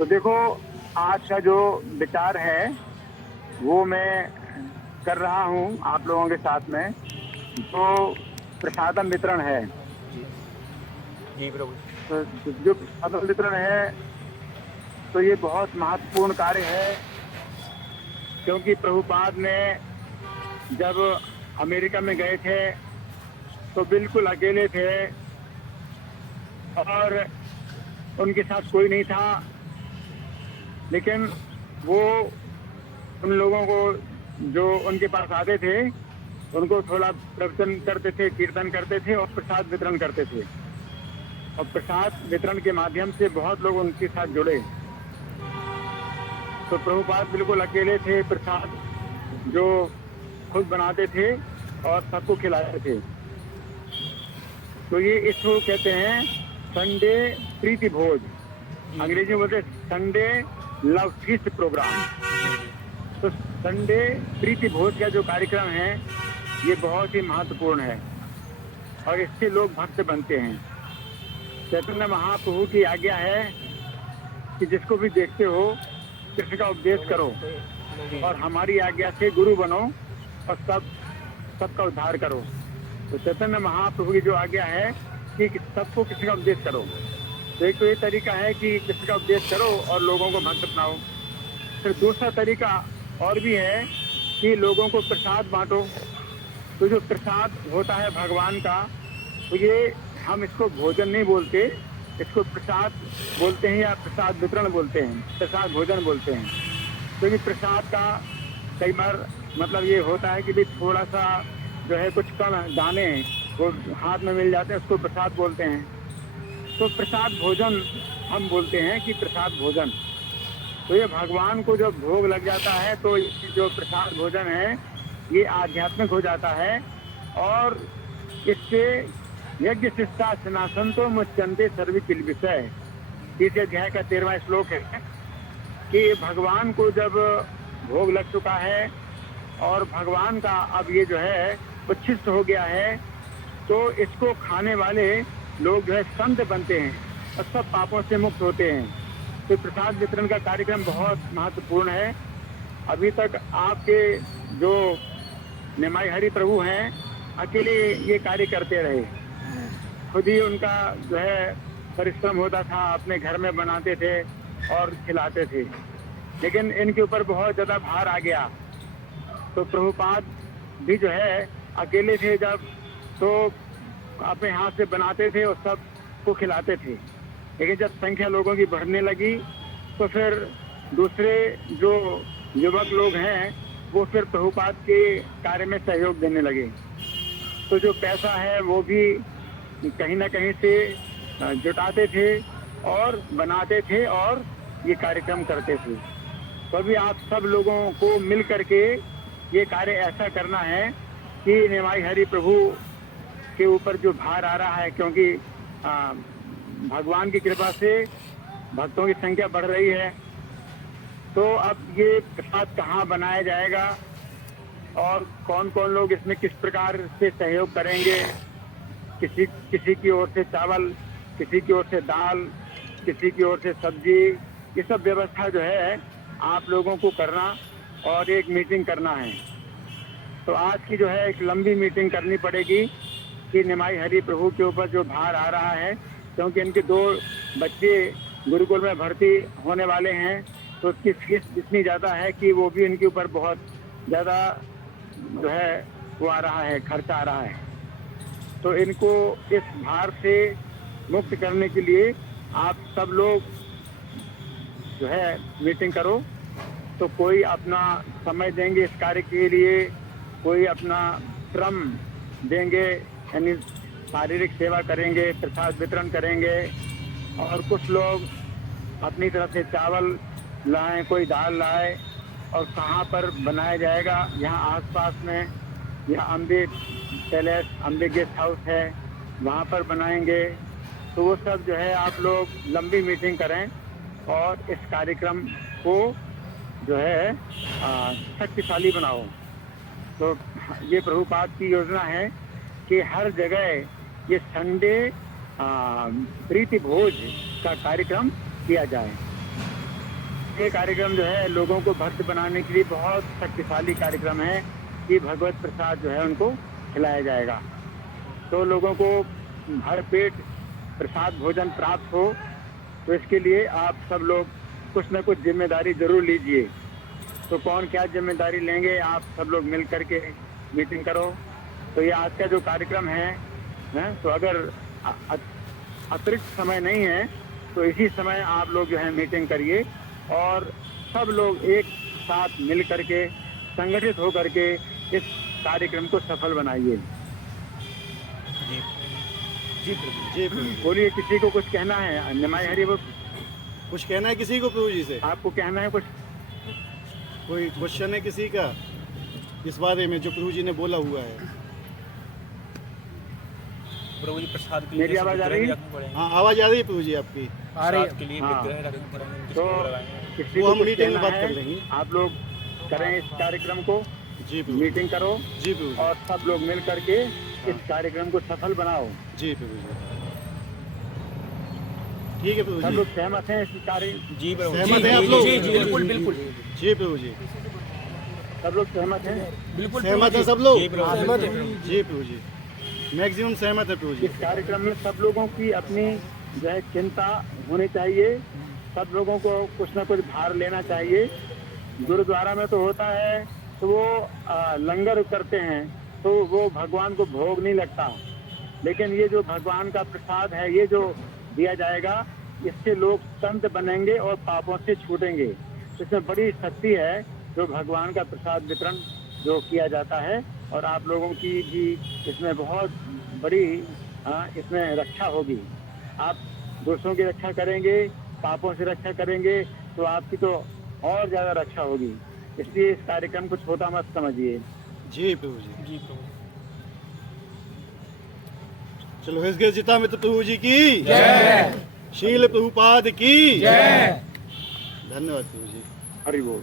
तो देखो, आज का जो विचार है वो मैं कर रहा हूँ आप लोगों के साथ में। जो प्रसादम वितरण है, जी, जी प्रभु। तो जो प्रसादम वितरण है, तो ये बहुत महत्वपूर्ण कार्य है। क्योंकि प्रभुपाद ने जब अमेरिका में गए थे तो बिल्कुल अकेले थे और उनके साथ कोई नहीं था। लेकिन वो उन लोगों को जो उनके पास आते थे उनको थोड़ा प्रवचन करते थे, कीर्तन करते थे और प्रसाद वितरण करते थे। और प्रसाद वितरण के माध्यम से बहुत लोग उनके साथ जुड़े। तो प्रभुपाद बिल्कुल अकेले थे, प्रसाद जो खुद बनाते थे और सबको खिलाते थे। तो ये इसको कहते हैं संडे प्रीति भोज। जी, अंग्रेजी में बोलते संडे लव फीस्ट प्रोग्राम। जी, जी। तो संडे प्रीति भोज का जो कार्यक्रम है ये बहुत ही महत्वपूर्ण है और इससे लोग भक्त बनते हैं। चैतन्य महाप्रभु की आज्ञा है कि जिसको भी देखते हो कृष्ण का उपदेश करो और हमारी आज्ञा से गुरु बनो और सबका उद्धार करो। तो चैतन्य महाप्रभु की जो आज्ञा है कि सबको कृष्ण का उपदेश करो। तो एक तो ये तरीका है कि कृष्ण का उपदेश करो और लोगों को भक्त बनाओ। फिर दूसरा तरीका और भी है कि लोगों को प्रसाद बांटो। तो जो प्रसाद होता है भगवान का, तो ये हम इसको भोजन नहीं बोलते, इसको प्रसाद बोलते हैं या प्रसाद वितरण बोलते हैं, प्रसाद भोजन बोलते हैं। क्योंकि प्रसाद का कई बार मतलब ये होता है कि भी थोड़ा सा जो है कुछ कम दाने वो हाथ में मिल जाते हैं, उसको प्रसाद बोलते हैं। तो प्रसाद भोजन हम बोलते हैं कि प्रसाद भोजन। तो ये भगवान को जब भोग लग जाता है तो जो प्रसाद भोजन है ये आध्यात्मिक हो जाता है और इससे यज्ञ शिष्टा सनासंतो मुच्यन्ते सर्वे किल विषय। इस अध्याय का 13वां श्लोक है कि भगवान को जब भोग लग चुका है और भगवान का अब ये जो है उच्छिष्ट हो गया है, तो इसको खाने वाले लोग जो है संत बनते हैं और सब पापों से मुक्त होते हैं। तो प्रसाद वितरण का कार्यक्रम बहुत महत्वपूर्ण है। अभी तक आपके जो निमाई हरि प्रभु हैं अकेले ये कार्य करते रहे। खुद ही उनका जो है परिश्रम होता था, अपने घर में बनाते थे और खिलाते थे। लेकिन इनके ऊपर बहुत ज़्यादा भार आ गया। तो प्रभुपाद भी जो है अकेले थे जब, तो अपने हाथ से बनाते थे और सबको खिलाते थे। लेकिन जब संख्या लोगों की बढ़ने लगी तो फिर दूसरे जो युवक लोग हैं वो फिर प्रभुपाद के कार्य में सहयोग देने लगे। तो जो पैसा है वो भी कहीं ना कहीं से जुटाते थे और बनाते थे और ये कार्यक्रम करते थे। तो अभी आप सब लोगों को मिल करके ये कार्य ऐसा करना है कि निमाई हरि प्रभु के ऊपर जो भार आ रहा है, क्योंकि भगवान की कृपा से भक्तों की संख्या बढ़ रही है। तो अब ये प्रसाद कहाँ बनाया जाएगा और कौन कौन लोग इसमें किस प्रकार से सहयोग करेंगे। किसी की ओर से चावल, किसी की ओर से दाल, किसी की ओर से सब्जी, ये सब व्यवस्था जो है आप लोगों को करना और एक मीटिंग करना है। तो आज की जो है एक लंबी मीटिंग करनी पड़ेगी कि निमाई हरि प्रभु के ऊपर जो भार आ रहा है, क्योंकि इनके 2 बच्चे गुरुकुल में भर्ती होने वाले हैं, तो उसकी फीस इतनी ज़्यादा है कि वो भी इनके ऊपर बहुत ज़्यादा जो है वो आ रहा है, खर्चा आ रहा है। तो इनको इस भार से मुक्त करने के लिए आप सब लोग जो है मीटिंग करो। तो कोई अपना समय देंगे इस कार्य के लिए, कोई अपना श्रम देंगे यानी शारीरिक सेवा करेंगे, प्रसाद वितरण करेंगे, और कुछ लोग अपनी तरफ से चावल लाएं, कोई दाल लाए। और कहाँ पर बनाया जाएगा, यहाँ आसपास में यहाँ Ambe palace, Ambe guest house है, वहाँ पर बनाएंगे। तो वो सब जो है आप लोग लंबी मीटिंग करें और इस कार्यक्रम को जो है शक्तिशाली बनाओ। तो ये प्रभुपाद की योजना है कि हर जगह ये संडे प्रीति भोज का कार्यक्रम किया जाए। ये कार्यक्रम जो है लोगों को भक्त बनाने के लिए बहुत शक्तिशाली कार्यक्रम है कि भगवत प्रसाद जो है उनको खिलाया जाएगा। तो लोगों को भर पेट प्रसाद भोजन प्राप्त हो, तो इसके लिए आप सब लोग कुछ न कुछ जिम्मेदारी जरूर लीजिए। तो कौन क्या जिम्मेदारी लेंगे, आप सब लोग मिल करके मीटिंग करो। तो ये आज का जो कार्यक्रम है तो अगर अतिरिक्त समय नहीं है तो इसी समय आप लोग जो है मीटिंग करिए और सब लोग एक साथ मिल करके संगठित हो करके इस कार्यक्रम को सफल बनाइए। जी जी प्रभु जी प्रभु। बोलिए, किसी को कुछ कहना है? निमाई हरि वो कुछ कहना है किसी को प्रभु जी से? आपको कहना है कुछ? कोई क्वेश्चन है किसी का इस बारे में जो प्रभु जी ने बोला हुआ है? प्रभु जी प्रसाद के मेरी लिए आवाज आ रही है? रखने पड़ेंगे। हाँ, आवाज आ रही है प्रभु जी आपकी। प्रसाद के लिए हाँ। विग्रह रखने पड़ेंगे, तो किसको लगाएंगे? किसी वो को हम कुछ मीटिंग में कहना बात है, कर लेंगे। आप लोग करें इस कार्यक्रम को, जी प्रभु। मीटिंग करो जी प्रभु जी। और सब लोग मिल करके इस कार्यक्रम को सफल बनाओ। जी प्रभु जी। ठीक है प्रभु सब जी। लोग सहमत हैं इस कार्य? जी प्रभु सहमत जी, हैं आप जी, लोग? जी जी बिल्कुल बिल्कुल जी प्रभु जी। सब लोग सहमत हैं? बिल्कुल सहमत है सब लोग? जी प्रभु सहमत जी, हैं। जी प्रभु जी। मैक्सिमम सहमत है प्रभु जी। इस कार्यक्रम में सब लोगों की अपनी जो है चिंता होनी चाहिए। सब लोगों को कुछ न कुछ भार लेना चाहिए। गुरुद्वारा में तो होता है तो वो लंगर करते हैं तो वो भगवान को भोग नहीं लगता, लेकिन ये जो भगवान का प्रसाद है, ये जो दिया जाएगा, इससे लोग संत बनेंगे और पापों से छूटेंगे। इसमें बड़ी शक्ति है जो भगवान का प्रसाद वितरण जो किया जाता है, और आप लोगों की भी इसमें बहुत बड़ी इसमें रक्षा होगी। आप दोषों की रक्षा करेंगे, पापों से रक्षा करेंगे, तो आपकी तो और ज्यादा रक्षा होगी। इसलिए इस कार्यक्रम को छोटा मत समझिए। जी प्रभु जी। जी प्रभु चलो इस गिरजिता में तो प्रभु जी की जय। शील प्रभुपाद की जय। धन्यवाद प्रभु जी। हरि बोल।